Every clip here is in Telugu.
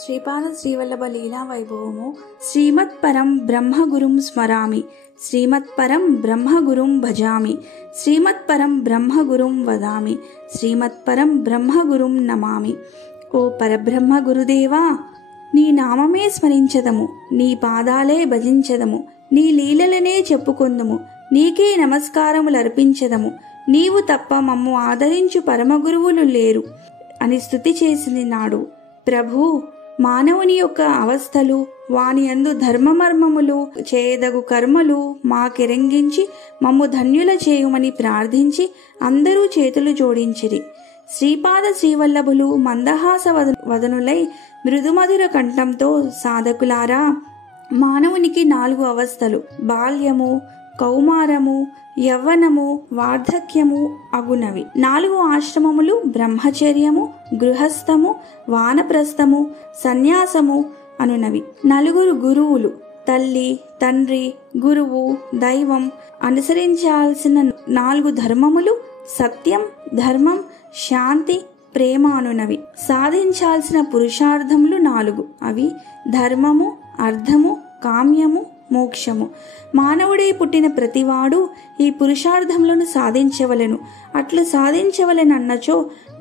శ్రీపాద శ్రీవల్లభ లీలా వైభవము. శ్రీమత్పరం బ్రహ్మగురుం స్మరామి, శ్రీమత్పరం బ్రహ్మగురుం భజామి, శ్రీమత్పరం బ్రహ్మగురుం వదామి, శ్రీమత్పరం బ్రహ్మగురుం నమామి. ఓ పరబ్రహ్మ గురుదేవా, నీ నామమే స్మరించదము, నీ పాదాలే భజించదము, నీ లీలలనే చెప్పుకొందుము, నీకే నమస్కారములర్పించదము, నీవు తప్ప మమ్ము ఆదరించు పరమగురువులు లేరు అని స్తుతి చేసింది నాడు. ప్రభు, మానవుని యొక్క అవస్థలు, వాని యందు ధర్మమర్మములు, చేయదగు కర్మలు మాకెరంగించి మమ్ము ధన్యుల చేయుమని ప్రార్థించి అందరూ చేతులు జోడించిరి. శ్రీపాద శ్రీవల్లభులు మందహాస వదనులై మృదుమధుర కంఠంతో, సాధకులారా, మానవునికి 4 అవస్థలు, బాల్యము, కౌమారము, యవ్వనము, వార్ధక్యము అగునవి. 4 ఆశ్రమములు బ్రహ్మచర్యము, గృహస్థము, వానప్రస్థము, సన్యాసము అనునవి. 4 గురువులు, తల్లి, తండ్రి, గురువు, దైవం, అనుసరించాల్సిన 4 ధర్మములు, సత్యం, ధర్మం, శాంతి, ప్రేమ అనునవి. సాధించాల్సిన పురుషార్థములు 4, అవి ధర్మము, అర్థము, కామ్యము, మోక్షము. మానవుడే పుట్టిన ప్రతివాడు ఈ పురుషార్థములను సాధించవలెను. అట్లు సాధించవలెనన్నచో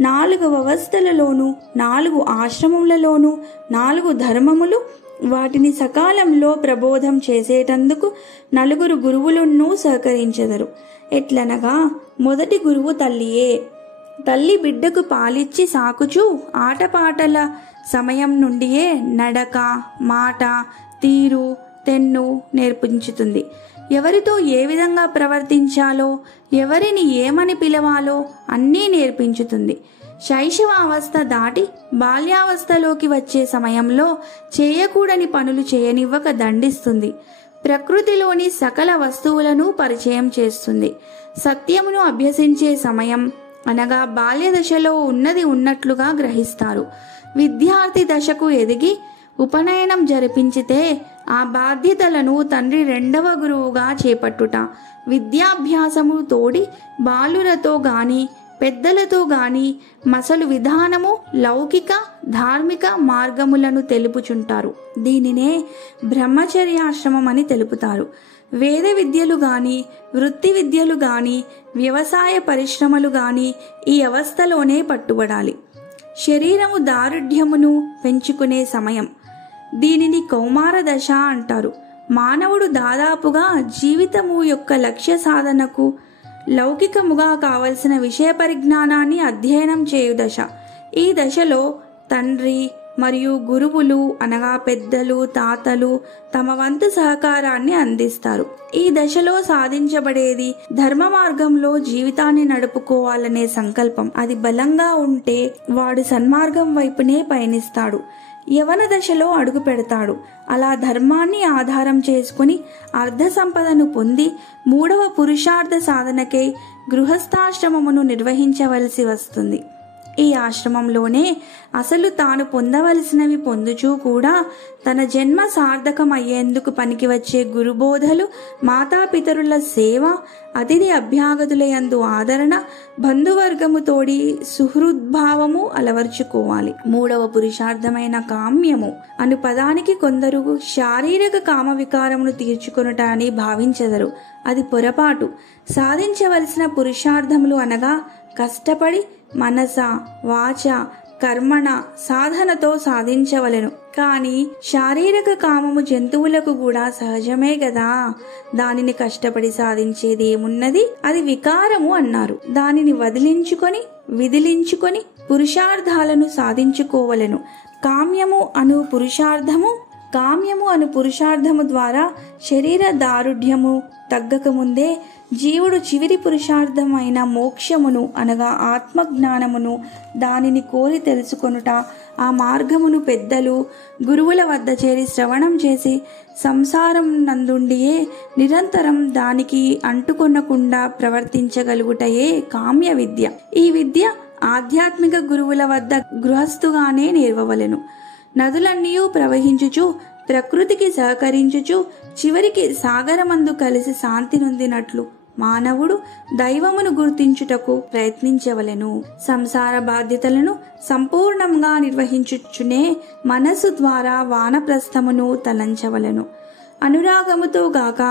4 అవస్థలలోనూ, 4 ఆశ్రమములలోనూ 4 ధర్మములు, వాటిని సకాలంలో ప్రబోధం చేసేటందుకు 4 గురువులను సహకరించెదరు. ఎట్లనగా, మొదటి గురువు తల్లియే. తల్లి బిడ్డకు పాలిచ్చి సాకుచూ ఆటపాటల సమయం నుండియే నడక, మాట, తీరు, తెన్ను నేర్పించుతుంది. ఎవరితో ఏ విధంగా ప్రవర్తించాలో, ఎవరిని ఏమని పిలవాలో అన్నీ నేర్పించుతుంది. శైశవ అవస్థ దాటి బాల్యావస్థలోకి వచ్చే సమయంలో చేయకూడని పనులు చేయనివ్వక దండిస్తుంది. ప్రకృతిలోని సకల వస్తువులను పరిచయం చేస్తుంది. సత్యమును అభ్యసించే సమయం అనగా బాల్య దశలో ఉన్నది ఉన్నట్లుగా గ్రహిస్తారు. విద్యార్థి దశకు ఎదిగి ఉపనయనం జరిపించితే ఆ బాధ్యతలను తండ్రి 2వ గురువుగా చేపట్టుట. విద్యాభ్యాసము తోడి బాలులతో గాని పెద్దలతో గాని మసలు విధానము, లౌకిక ధార్మిక మార్గములను తెలుపుచుంటారు. దీనినే బ్రహ్మచర్యాశ్రమం అని తెలుపుతారు. వేద విద్యలు గాని, వృత్తి విద్యలు గాని, వ్యవసాయ పరిశ్రమలు గాని ఈ అవస్థలోనే పట్టుబడాలి. శరీరము దారుఢ్యమును పెంచుకునే సమయం, దీనిని కౌమార దశ అంటారు. మానవుడు దాదాపుగా జీవితము యొక్క లక్ష్య సాధనకు లౌకికముగా కావలసిన విషయ పరిజ్ఞానాన్ని అధ్యయనం చేయు దశ. ఈ దశలో తండ్రి మరియు గురువులు అనగా పెద్దలు, తాతలు తమ వంతు సహకారాన్ని అందిస్తారు. ఈ దశలో సాధించబడేది ధర్మ మార్గంలో జీవితాన్ని నడుపుకోవాలనే సంకల్పం. అది బలంగా ఉంటే వాడు సన్మార్గం వైపునే పయనిస్తాడు. యవన దశలో అడుగు పెడతాడు. అలా ధర్మాన్ని ఆధారం చేసుకుని అర్ధ సంపదను పొంది 3వ పురుషార్థ సాధనకై గృహస్థాశ్రమమును నిర్వహించవలసి వస్తుంది. ఈ ఆశ్రమంలోనే అసలు తాను పొందవలసినవి పొందుచూ కూడా తన జన్మ సార్థకమయ్యేందుకు పనికి వచ్చే గురుబోధలు, మాతాపితరుల సేవ, అతిథి అభ్యాగతుల యందు ఆదరణ, బంధువర్గము తోడి సుహృద్భావము అలవర్చుకోవాలి. 3వ పురుషార్థమైన కామ్యము అను పదానికి కొందరు శారీరక కామ వికారమును తీర్చుకొనుట అని భావించెదరు. అది పొరపాటు. సాధించవలసిన పురుషార్థములు అనగా కష్టపడి మనస, వాచ, కర్మణ సాధనతో సాధించవలెను. కానీ శారీరక కామము జంతువులకు కూడా సహజమే గదా. దానిని కష్టపడి సాధించేది ఏమున్నది? అది వికారము అన్నారు. దానిని విదిలించుకొని పురుషార్థాలను సాధించుకోవలెను. కామ్యము అను పురుషార్థము ద్వారా శరీర దారుఢ్యము తగ్గకముందే జీవుడు చివరి పురుషార్థమైన మోక్షమును అనగా ఆత్మజ్ఞానమును దానిని కోరి తెలుసుకొనుట, ఆ మార్గమును పెద్దలు, గురువుల వద్ద చేరి శ్రవణం చేసి సంసారం నందుండియే నిరంతరం దానికి అంటుకొనకుండా ప్రవర్తించగలుగుటయే కామ్య విద్య. ఈ విద్య ఆధ్యాత్మిక గురువుల వద్ద గృహస్థుగానే నేర్వవలెను. నదులన్నీ ప్రవహించుచు ప్రకృతికి సహకరించుచు చివరికి సాగరమందు కలిసి శాంతి నొందినట్లు మానవుడు దైవమును గుర్తించుటకు ప్రయత్నించవలెను. సంసార బాధ్యతలను సంపూర్ణంగా నిర్వహించుచునే మనసు ద్వారా వానప్రస్థమును తలంచవలెను. అనురాగముతో గాక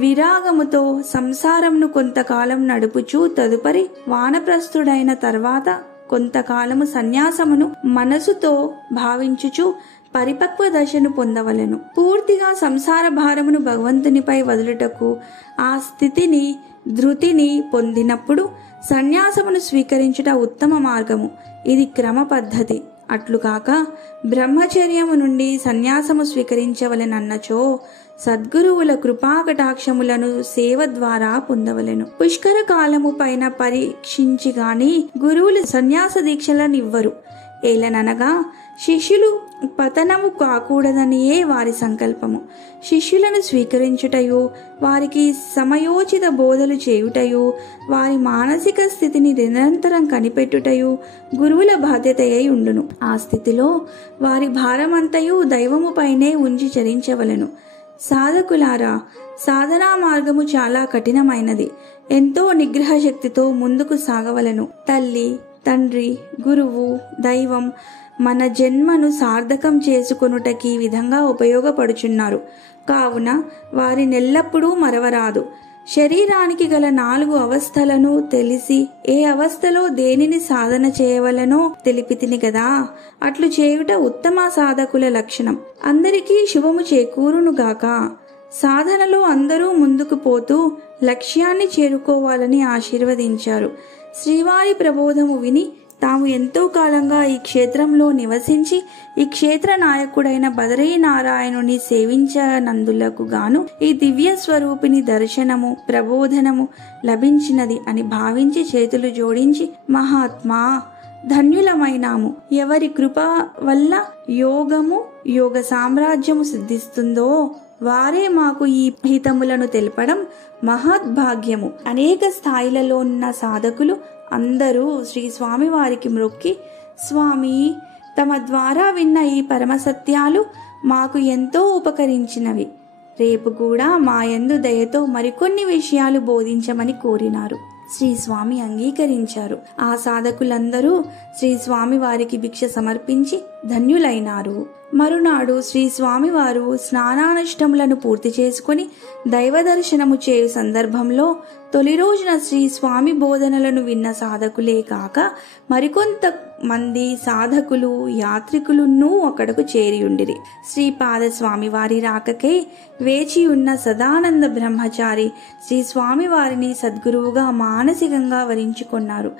విరాగముతో సంసారమును కొంతకాలం నడుపుచు తదుపరి వానప్రస్థుడైన తర్వాత కొంతకాలము సన్యాసమును మనసుతో భావించుచు పరిపక్వ దశను పొందవలెను. పూర్తిగా సంసార భారమును భగవంతునిపై వదులుటకు ఆ స్థితిని ధృతిని పొందినప్పుడు సన్యాసమును స్వీకరించుట ఉత్తమ మార్గము. ఇది క్రమ పద్ధతి. అట్లుకాక బ్రహ్మచర్యము నుండి సన్యాసము స్వీకరించవలెనన్నచో సద్గురువుల కృపాకటాక్షములను సేవ ద్వారా పొందవలెను. పుష్కర కాలము పైన పరీక్షించి గాని గురువులు సన్యాస దీక్షలనివ్వరు. ఏలననగా శిష్యులు పతనము కాకూడదనియే వారి సంకల్పము. శిష్యులను స్వీకరించుటయు వారికి సమయోచిత బోధలు చేయుటయు వారి మానసిక స్థితిని నిరంతరం కనిపెట్టుటయు గురువుల బాధ్యతయై ఉండును. ఆ స్థితిలో వారి భారమంతయు దైవము పైనే ఉంచి చరించవలెను. సాధకులారా, సాధనా మార్గము చాలా కఠినమైనది. ఎంతో నిగ్రహ శక్తితో ముందుకు సాగవలెను. తల్లి, తండ్రి, గురువు, దైవం మన జన్మను సార్థకం చేసుకొనుటకి ఈ విధంగా ఉపయోగపడుచున్నారు. కావున వారినెల్లప్పుడూ మరవరాదు. శరీరానికి గల 4 అవస్థలను తెలిసి ఏ అవస్థలో దేనిని సాధన చేయవలనో తెలిపితిని గదా. అట్లు చేయుట ఉత్తమ సాధకుల లక్షణం. అందరికీ శుభము చేకూరునుగాక. సాధనలో అందరూ ముందుకు పోతూ లక్ష్యాన్ని చేరుకోవాలని ఆశీర్వదించారు. శ్రీవారి ప్రబోధము విని తాము ఎంతో కాలంగా ఈ క్షేత్రంలో నివసించి ఈ క్షేత్ర నాయకుడైన బదరీ నారాయణుని సేవించనందులకు గాను ఈ దివ్య స్వరూపిణి దర్శనము ప్రబోధనము లభించినది అని భావించి చేతులు జోడించి, మహాత్మా, ధన్యులమైనాము. ఎవరి కృప వల్ల యోగము యోగ సామ్రాజ్యము సిద్ధిస్తుందో వారే మాకు ఈ హితములను తెలపడం మహద్భాగ్యము. అనేక స్థాయిలలో ఉన్న సాధకులు అందరూ శ్రీ స్వామి వారికి మ్రొక్కి, స్వామి, తమ ద్వారా విన్న ఈ పరమసత్యాలు మాకు ఎంతో ఉపకరించినవి. రేపు కూడా మా యందు దయతో మరికొన్ని విషయాలు బోధించమని కోరినారు. శ్రీ స్వామి అంగీకరించారు. ఆ సాధకులందరూ శ్రీ స్వామి వారికి భిక్ష సమర్పించి ధన్యులైనారు. మరునాడు శ్రీ స్వామి వారు స్నానానుష్ఠములను పూర్తి చేసుకుని దైవ దర్శనము చేయు సందర్భంలో తొలి రోజున శ్రీ స్వామి బోధనలను విన్న సాధకులే కాక మరికొంత మంది సాధకులు యాత్రికులున్నూ అక్కడకు చేరియుండిరి. శ్రీపాదస్వామి వారి రాకకే వేచి ఉన్న సదానంద బ్రహ్మచారి శ్రీ స్వామి వారిని సద్గురువుగా మానసికంగా వరించుకున్నారు.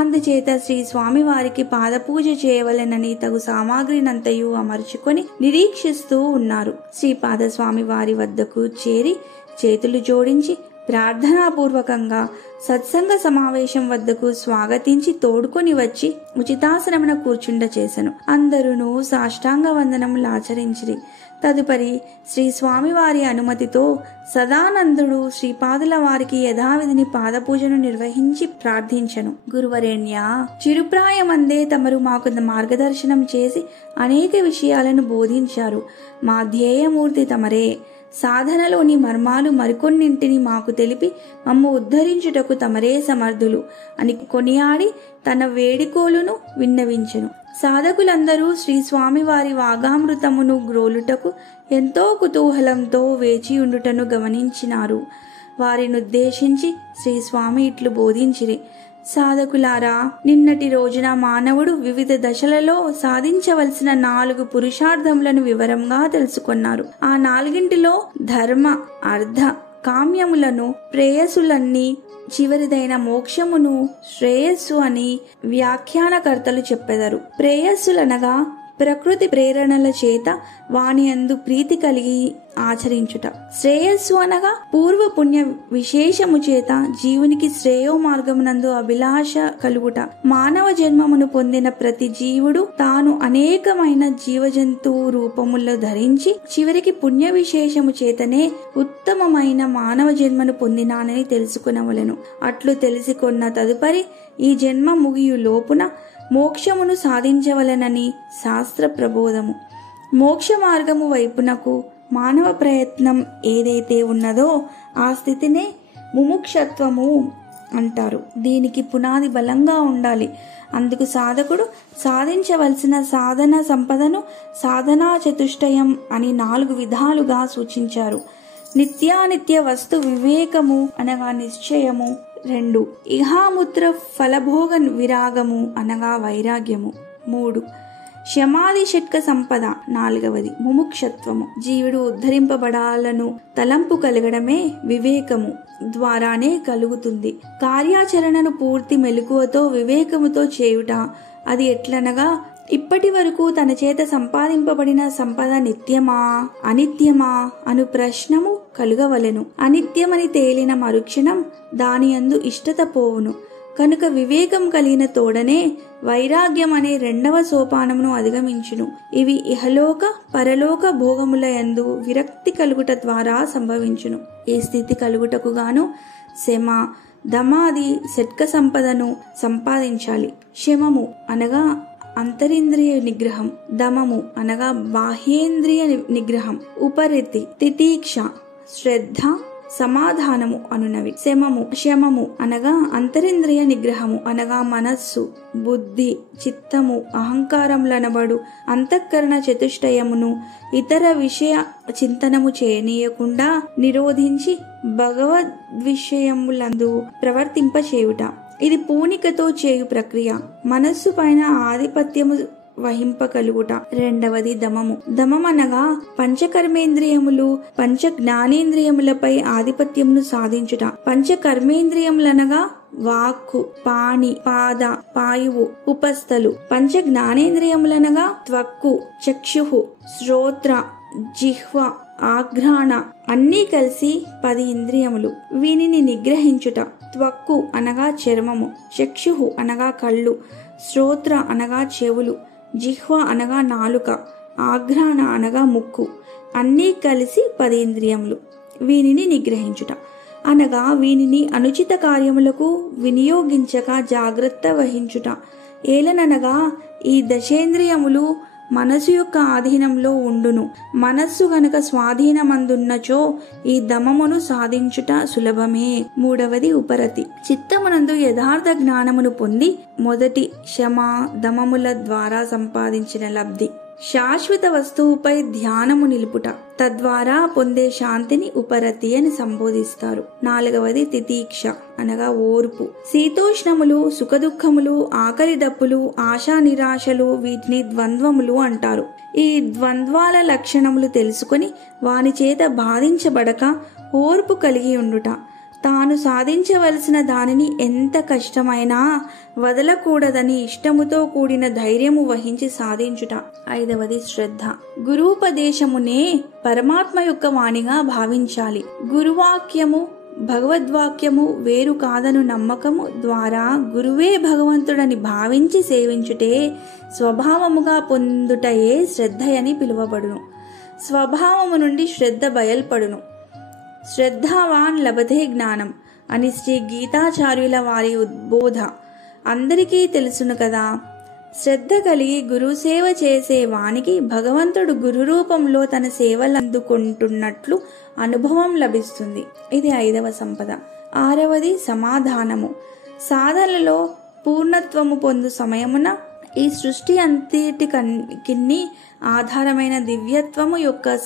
అందుచేత శ్రీ స్వామి వారికి పాదపూజ చేయవలెనని తగు సామాగ్రినంతయు అమర్చుకొని నిరీక్షిస్తూ ఉన్నారు. శ్రీపాదస్వామి వారి వద్దకు చేరి చేతులు జోడించి ప్రార్థనాపూర్వకంగా సత్సంగ సమావేశం వద్దకు స్వాగతించి తోడుకొని వచ్చి ఉచితాసనమున కూర్చుండ చేసెను. అందరూ సాష్టాంగ వందనములాచరించిరి. తదుపరి శ్రీ స్వామివారి అనుమతితో సదానందుడు శ్రీపాదుల వారికి యథావిధిని పాదపూజను నిర్వహించి ప్రార్థించెను. గురువరేణ్య, చిరుప్రాయమందే తమరు మాకు మార్గదర్శనం చేసి అనేక విషయాలను బోధించారు. మా ధ్యేయమూర్తి తమరే. సాధనలోని మర్మాలు మరికొన్నింటిని మాకు తెలిపి మమ్ము ఉద్ధరించుటకు తమరే సమర్థులు అని కొనియాడి తన వేడికోలును విన్నవించెను. సాధకులందరూ శ్రీ స్వామి వారి వాగామృతమును గ్రోలుటకు ఎంతో కుతూహలంతో వేచియుండుటను గమనించినారు. వారినుద్దేశించి శ్రీ స్వామి ఇట్లు బోధించిరి. సాధకులారా, నిన్నటి రోజున మానవుడు వివిధ దశలలో సాధించవలసిన 4 పురుషార్థములను వివరంగా తెలుసుకున్నారు. ఆ 4 ధర్మ, అర్థ, కామ్యములను, ప్రేయసులన్నీ చివరిదైన మోక్షమును శ్రేయస్సు అని వ్యాఖ్యానకర్తలు చెప్పెదరు. ప్రేయస్సులనగా ప్రకృతి ప్రేరణల చేత వాని యందు ప్రీతి కలిగి ఆచరించుట. శ్రేయస్సు అనగా పూర్వ పుణ్య విశేషము చేత జీవునికి శ్రేయో మార్గమునందు అభిలాష కలుగుట. మానవ జన్మమును పొందిన ప్రతి జీవుడు తాను అనేకమైన జీవజంతువు రూపములు ధరించి చివరికి పుణ్య విశేషము చేతనే ఉత్తమమైన మానవ జన్మను పొందినానని తెలుసుకునవలెను. అట్లు తెలుసుకున్న తదుపరి ఈ జన్మ ముగియు లోపున మోక్షమును సాధించవలెనని శాస్త్ర ప్రబోధము. మోక్ష మార్గము వైపునకు మానవ ప్రయత్నం ఏదైతే ఉన్నదో ఆ స్థితినే ముముక్షత్వము అంటారు. దీనికి పునాది బలంగా ఉండాలి. అందుకు సాధకుడు సాధించవలసిన సాధన సంపదను సాధనా చతుష్టయం అని 4 విధాలుగా సూచించారు. నిత్యానిత్య వస్తు వివేకము అనగా నిశ్చయము 2. ఇహాముత్ర ఫలభోగ విరాగము అనగా వైరాగ్యము 3. శమాది షట్క సంపద 4వది ముముక్షత్వము. జీవుడు ఉద్ధరింపబడాలను తలంపు కలగడమే వివేకము ద్వారానే కలుగుతుంది. కార్యాచరణను పూర్తి మెలకువతో వివేకముతో చేయుట. అది ఎట్లనగా ఇప్పటి వరకు తన చేత సంపాదింపబడిన సంపద నిత్యమా అనిత్యమా అను ప్రశ్నము కలుగవలెను. అనిత్యమని తేలిన మరుక్షణం దాని యందు ఇష్టత పోవును. కనుక వివేకం కలిగిన తోడనే వైరాగ్యం అనే 2వ సోపానమును అధిగమించును. ఇవి ఇహలోక పరలోక భోగముల యందు విరక్తి కలుగుట ద్వారా సంభవించును. ఈ స్థితి కలుగుటకు గాను శమ దమాది షట్క సంపదను సంపాదించాలి. శమము అనగా అంతరింద్రియ నిగ్రహం, దమము అనగా బాహ్యేంద్రియ నిగ్రహం, ఉపరితి తితీక్ష శ్రద్ధ సమాధానము అనునవి. శమము అనగా అంతరింద్రియ నిగ్రహము అనగా మనస్సు, బుద్ధి, చిత్తము, అహంకారములనబడు అంతఃకరణ చతుష్టయమును ఇతర విషయ చింతనము చేయనీయకుండా నిరోధించి భగవద్విషయములందు ప్రవర్తింపచేయుట. ఇది పూనికతో చేయు ప్రక్రియ. మనస్సు పైన ఆధిపత్యము వహింపకలుగుట. 2వది దమము. దమమనగా పంచకర్మేంద్రియములు పంచ జ్ఞానేంద్రియములపై ఆధిపత్యమును సాధించుట. పంచకర్మేంద్రియములనగా వాక్కు, పాణి, పాద, పాయువు, ఉపస్థలు. పంచ జ్ఞానేంద్రియములనగా త్వక్కు, చక్షు, శ్రోత్ర, జిహ్వ, ఆఘ్రాణ అన్నీ కలిసి 10 ఇంద్రియములు. వీనిని నిగ్రహించుట. త్వక్కు అనగా చర్మము, చక్షు అనగా కళ్ళు, శ్రోత్ర అనగా చెవులు, జిహ్వ అనగా నాలుక, ఆఘ్రాణ అనగా ముక్కు అన్నీ కలిసి 10 ఇంద్రియములు. వీనిని నిగ్రహించుట అనగా వీనిని అనుచిత కార్యములకు వినియోగించక జాగ్రత్త వహించుట. ఏలననగా ఈ దశేంద్రియములు మనసు యొక్క ఆధీనంలో ఉండును. మనస్సు గనక స్వాధీనమందున్నచో ఈ దమమును సాధించుట సులభమే. 3వది ఉపరతి. చిత్తమునందు యథార్థ జ్ఞానమును పొంది మొదటి శమ దమముల ద్వారా సంపాదించిన లబ్ధి శాశ్వత వస్తువుపై ధ్యానము నిలుపుట. తద్వారా పొందే శాంతిని ఉపరతి అని సంబోధిస్తారు. 4వది తితీక్ష అనగా ఓర్పు. శీతోష్ణములు, సుఖదుఖములు, ఆకలి దప్పులు, ఆశా నిరాశలు వీటిని ద్వంద్వములు అంటారు. ఈ ద్వంద్వాల లక్షణములు తెలుసుకొని వాని చేత బాధించబడక ఓర్పు కలిగి ఉండుట. తాను సాధించవలసిన దానిని ఎంత కష్టమైనా వదలకూడదని ఇష్టముతో కూడిన ధైర్యము వహించి సాధించుట. 5వది శ్రద్ధ. గురూపదేశమునే పరమాత్మ యొక్క వాణిగా భావించాలి. గురువాక్యము భగవద్వాక్యము వేరు కాదను నమ్మకము ద్వారా గురువే భగవంతుడని భావించి సేవించుటే స్వభావముగా పొందుటయే శ్రద్ధయని పిలువబడును. స్వభావము నుండి శ్రద్ధ బయల్పడును. శ్రద్ధావాన్ లభతే జ్ఞానం అని శ్రీ గీతాచార్యుల వారి ఉద్బోధ అందరికీ తెలుసును కదా. శ్రద్ధ కలిగి గురుసేవ చేసే వానికి భగవంతుడు గురు రూపంలో తన సేవలు అందుకుంటున్నట్లు అనుభవం లభిస్తుంది. ఇది 5వ సంపద. 6వది సమాధానము. సాధనలో పూర్ణత్వము పొందు సమయమున ఈ సృష్టి అంతటికిన్ని ఆధారమైన దివ్యత్వము యొక్క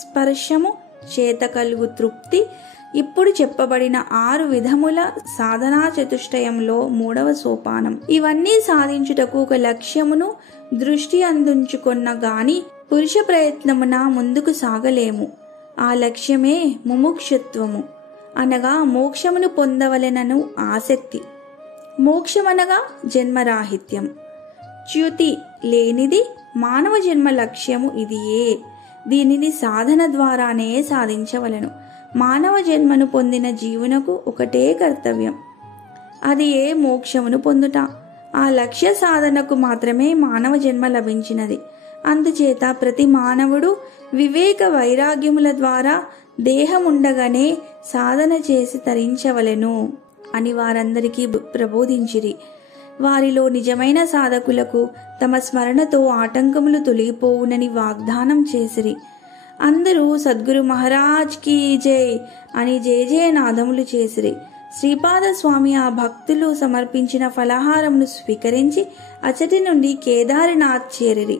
స్పర్శము చేత కలుగు తృప్తి ఇప్పుడు చెప్పబడిన 6 విధముల సాధనా చతుష్టయంలో 3వ సోపానం. ఇవన్నీ సాధించుటకు ఒక లక్ష్యమును దృష్టి అందించుకున్న గాని పురుష ప్రయత్నమున ముందుకు సాగలేము. ఆ లక్ష్యమే ముముక్షత్వము అనగా మోక్షమును పొందవలెనను ఆసక్తి. మోక్షమనగా జన్మరాహిత్యం, చ్యుతి లేనిది మానవ జన్మ లక్ష్యము ఇదియే. దీనిని సాధన ద్వారానే సాధించవలెను. మానవ జన్మను పొందిన జీవునకు ఒకటే కర్తవ్యం, అది ఏ మోక్షమును పొందుట. ఆ లక్ష్య సాధనకు మాత్రమే మానవ జన్మ లభించినది. అందుచేత ప్రతి మానవుడు వివేక వైరాగ్యముల ద్వారా దేహముండగానే సాధన చేసి తరించవలెను అని వారందరికీ ప్రబోధించిరి. వారిలో నిజమైన సాధకులకు తమ స్మరణతో ఆటంకములు తొలగిపోవునని వాగ్దానం చేసిరి. అందరూ సద్గురు మహారాజ్ కీ జై అని జయ జయ నాదములు చేసిరి. శ్రీపాద స్వామి ఆ భక్తులు సమర్పించిన ఫలహారంను స్వీకరించి అచటి నుండి కేదారినాథ్ చేరిరి.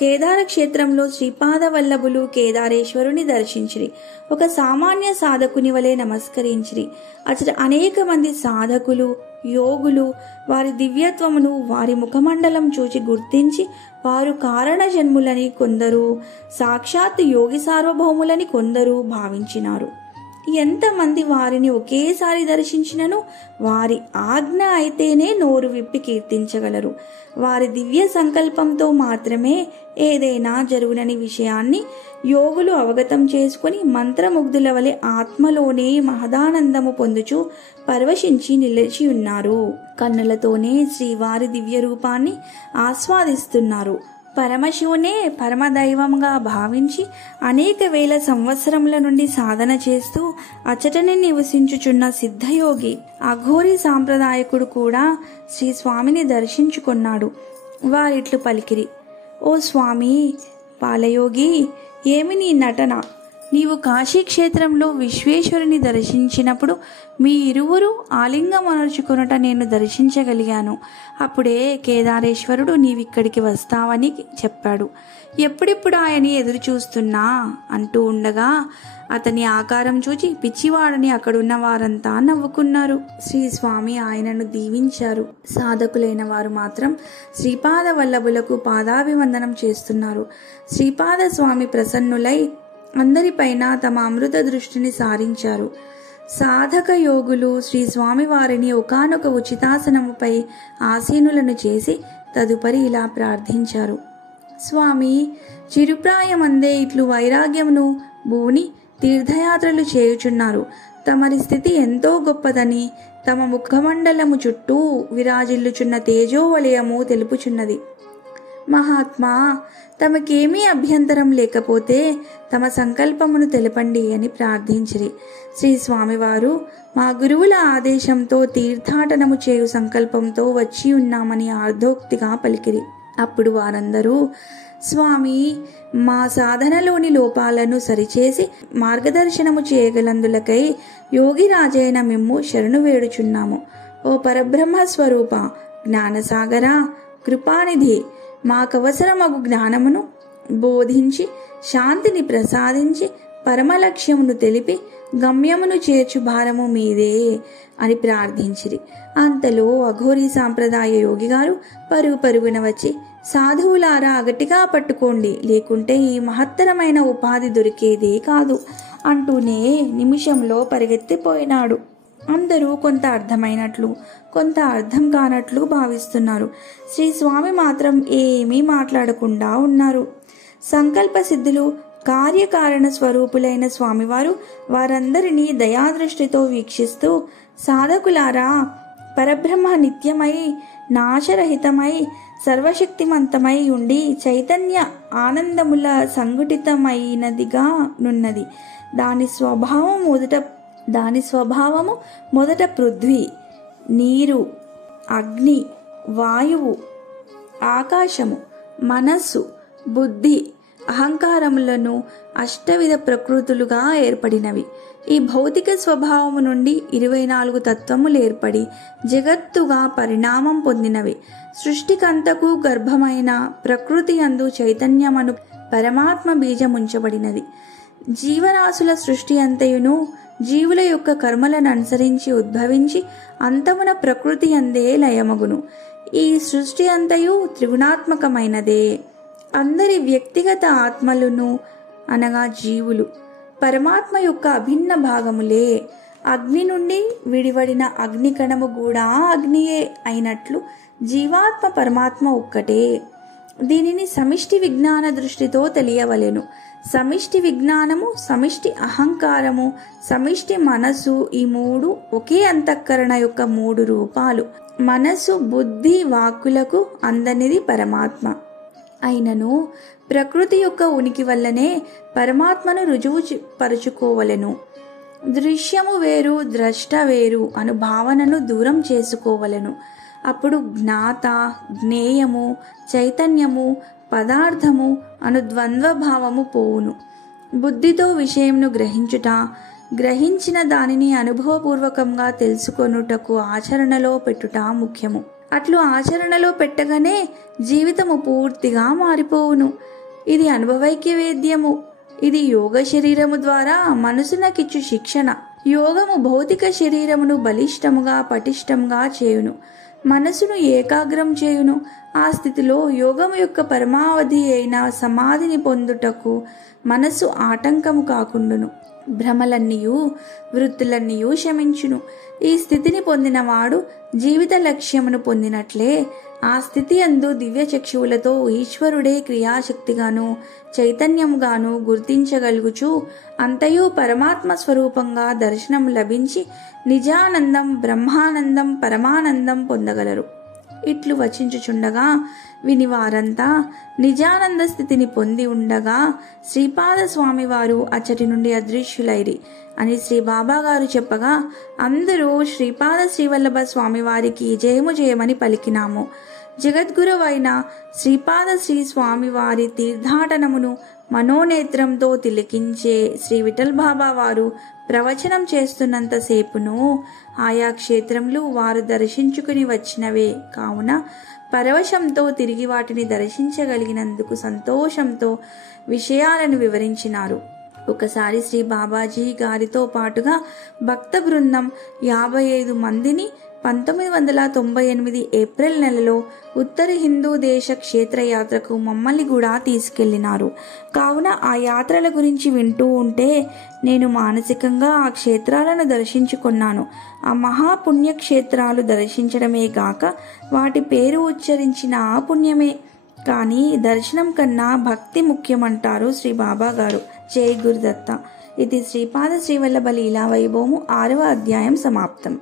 కేదార క్షేత్రంలో శ్రీపాద వల్లభులు కేదారేశ్వరుని దర్శించిరి. ఒక సామాన్య సాధకుని వలె నమస్కరించిరి. అచట అనేక మంది సాధకులు, యోగులు వారి దివ్యత్వమును వారి ముఖమండలం చూచి గుర్తించి వారు కారణ జన్ములని కొందరు, సాక్షాత్ యోగి సార్వభౌములని కొందరు భావించినారు. ఎంతమంది వారిని ఒకేసారి దర్శించినను వారి ఆజ్ఞ అయితేనే నోరు విప్పి కీర్తించగలరు. వారి దివ్య సంకల్పంతో మాత్రమే ఏదైనా జరుగునని విషయాన్ని యోగులు అవగతం చేసుకుని మంత్రముగ్ధుల వలె ఆత్మలోనే మహదానందము పొందుచు పరవశించి నిలిచి ఉన్నారు. కన్నులతోనే శ్రీవారి దివ్య రూపాన్ని ఆస్వాదిస్తున్నారు. పరమశివునే పరమదైవంగా భావించి అనేక వేల సంవత్సరముల నుండి సాధన చేస్తూ అచటనే నివసించుచున్న సిద్ధయోగి అఘోరి సాంప్రదాయకుడు కూడా శ్రీ స్వామిని దర్శించుకున్నాడు. వారిట్లు పలికిరి: ఓ స్వామి పాలయోగి, ఏమి నీ నటన? నీవు కాశీక్షేత్రంలో విశ్వేశ్వరుని దర్శించినప్పుడు మీ ఇరువురు ఆలింగమనర్చుకొనుట నేను దర్శించగలిగాను. అప్పుడే కేదారేశ్వరుడు నీవిక్కడికి వస్తావని చెప్పాడు. ఎప్పుడెప్పుడు ఆయన ఎదురు చూస్తున్నా అంటూ ఉండగా అతని ఆకారం చూచి పిచ్చివాడని అక్కడున్న వారంతా నవ్వుకున్నారు. శ్రీ స్వామి ఆయనను దీవించారు. సాధకులైన వారు మాత్రం శ్రీపాద వల్లభులకు పాదాభివందనం చేస్తున్నారు. శ్రీపాద స్వామి ప్రసన్నులై అందరిపైన తమ అమృత దృష్టిని సారించారు. సాధక యోగులు శ్రీ స్వామి వారిని ఒకానొక ఉచితాసనముపై ఆసీనులను చేసి తదుపరి ఇలా ప్రార్థించారు: స్వామి, చిరుప్రాయమందే ఇట్లు వైరాగ్యమును బూని తీర్థయాత్రలు చేయుచున్నారు. తమరి స్థితి ఎంతో గొప్పదని తమ ముఖమండలము చుట్టూ విరాజిల్లుచున్న తేజోవలయము తెలుపుచున్నది. మహాత్మా, తమకేమీ అభ్యంతరం లేకపోతే తమ సంకల్పమును తెలపండి అని ప్రార్థించిరి. శ్రీ స్వామివారు మా గురువుల ఆదేశంతో తీర్థాటనము చేయు సంకల్పంతో వచ్చి ఉన్నామని ఆర్ధోక్తిగా పలికిరి. అప్పుడు వారందరూ: స్వామి, మా సాధనలోని లోపాలను సరిచేసి మార్గదర్శనము చేయగలందులకై యోగిరాజైన మిమ్ము శరణు వేడుచున్నాము. ఓ పరబ్రహ్మ స్వరూప, జ్ఞానసాగర, కృపానిధి, మాకవసరమగు జ్ఞానమును బోధించి శాంతిని ప్రసాదించి పరమలక్ష్యమును తెలిపి గమ్యమును చేర్చు భారము మీదే అని ప్రార్థించిరి. అంతలో అఘోరి సాంప్రదాయ యోగి గారు పరుగు పరుగున వచ్చి: సాధువులారా, గట్టిగా పట్టుకోండి, లేకుంటే ఈ మహత్తరమైన ఉపాధి దొరికేదే కాదు అంటూనే నిమిషంలో పరిగెత్తిపోయినాడు. అందరూ కొంత అర్థమైనట్లు, కొంత అర్థం కానట్లు భావిస్తున్నారు. శ్రీ స్వామి మాత్రం ఏమీ మాట్లాడకుండా ఉన్నారు. సంకల్ప సిద్ధులు, కార్యకారణ స్వరూపులైన స్వామివారు వారందరినీ దయాదృష్టితో వీక్షిస్తూ: సాధకులారా, పరబ్రహ్మ నిత్యమై, నాశరహితమై, సర్వశక్తిమంతమై ఉండి చైతన్య ఆనందముల సంఘటితమైనదిగా నున్నది. దాని స్వభావము మొదట పృథ్వీ, నీరు, అగ్ని, వాయువు, ఆకాశము, మనస్సు, బుద్ధి, అహంకారములను అష్టవిధ ప్రకృతులుగా ఏర్పడినవి. ఈ భౌతిక స్వభావము నుండి 24 తత్వములు ఏర్పడి జగత్తుగా పరిణామం పొందినవి. సృష్టికంతకు గర్భమైన ప్రకృతి యందు చైతన్యమను పరమాత్మ బీజముంచబడినది. జీవరాశుల సృష్టి అంతయును జీవుల యొక్క కర్మలను అనుసరించి ఉద్భవించి అంతమున ప్రకృతి అందే లయమగును. ఈ సృష్టి అంతయు త్రిగుణాత్మకమైనదే. అందరి వ్యక్తిగత ఆత్మలను అనగా జీవులు పరమాత్మ యొక్క అభిన్న భాగములే. అగ్ని నుండి విడివడిన అగ్ని కణము కూడా అగ్నియే అయినట్లు జీవాత్మ పరమాత్మ ఒక్కటే. దీనిని సమిష్టి విజ్ఞాన దృష్టితో తెలియవలెను. సమిష్టి విజ్ఞానము, సమిష్టి అహంకారము, సమిష్టి మనసు, ఈ మూడు ఒకే అంతఃకరణ యొక్క 3 రూపాలు. మనసు, బుద్ధి, వాక్కులకు అందనిది పరమాత్మ అయినను ప్రకృతి యొక్క ఉనికి వల్లనే పరమాత్మను రుజువు పరుచుకోవలెను. దృశ్యము వేరు, ద్రష్ట వేరు అను భావనను దూరం చేసుకోవలెను. అప్పుడు జ్ఞాత, జ్ఞేయము, చైతన్యము, పదార్థము అను ద్వంద్వ భావము పోవును. బుద్ధితో విషయంను గ్రహించుట, గ్రహించిన దానిని అనుభవపూర్వకంగా తెలుసుకొనుటకు ఆచరణలో పెట్టుట ముఖ్యము. అట్లు ఆచరణలో పెట్టగానే జీవితము పూర్తిగా మారిపోవును. ఇది అనుభవైక్య వేద్యము. ఇది యోగ శరీరము ద్వారా మనసునకిచ్చు శిక్షణ. యోగము భౌతిక శరీరమును బలిష్టముగా పటిష్టముగా చేయును, మనసును ఏకాగ్రం చేయును. ఆ స్థితిలో యోగము యొక్క పరమావధి అయిన సమాధిని పొందుటకు మనసు ఆటంకము కాకుండును. భ్రమలన్నీయు వృత్తులన్నీయు శమించును. ఈ స్థితిని పొందినవాడు జీవిత లక్ష్యమును పొందినట్లే ఆ స్థితి అందు దివ్య చక్షువులతో ఈశ్వరుడే క్రియాశక్తిగాను చైతన్యముగాను గుర్తించగలుగుచు అంతయు పరమాత్మ స్వరూపంగా దర్శనం లభించి నిజానందం, బ్రహ్మానందం, పరమానందం పొందగలరు. ఇట్లు వచించుచుండగా విని వారంతా నిజానంద స్థితిని పొంది ఉండగా శ్రీపాద స్వామి వారు అచ్చటి నుండి అదృశ్యులైరి అని శ్రీ బాబా గారు చెప్పగా అందరూ శ్రీపాద శ్రీవల్లభ స్వామి వారికి జయము జయమని పలికినాము. జగద్గురువైన శ్రీపాద శ్రీ స్వామి వారి తీర్థాటనమును మనోనేత్రంతో తిలకించే శ్రీ విఠల్ బాబా వారు ప్రవచనం చేస్తున్నంతసేపును ఆయా క్షేత్రములు వారు దర్శించుకుని వచ్చినవే కావున పరవశంతో తిరిగి వాటిని దర్శించగలిగినందుకు సంతోషంతో విషయాలను వివరించినారు. ఒకసారి శ్రీ బాబాజీ గారితో పాటుగా భక్త బృందం 55 మందిని 1998 ఏప్రిల్ నెలలో ఉత్తర హిందూ దేశ క్షేత్రయాత్రకు మమ్మల్ని కూడా తీసుకెళ్లినారు. కావున ఆ యాత్రల గురించి వింటూ ఉంటే నేను మానసికంగా ఆ క్షేత్రాలను దర్శించుకున్నాను. ఆ మహాపుణ్యక్షేత్రాలు దర్శించడమే గాక వాటి పేరు ఉచ్చరించిన ఆ పుణ్యమే. కానీ దర్శనం కన్నా భక్తి ముఖ్యమంటారు శ్రీ బాబా గారు. జై గురుదత్త. ఇది శ్రీపాద శ్రీవల్లభ లీలా వైభవము 6వ అధ్యాయం సమాప్తం.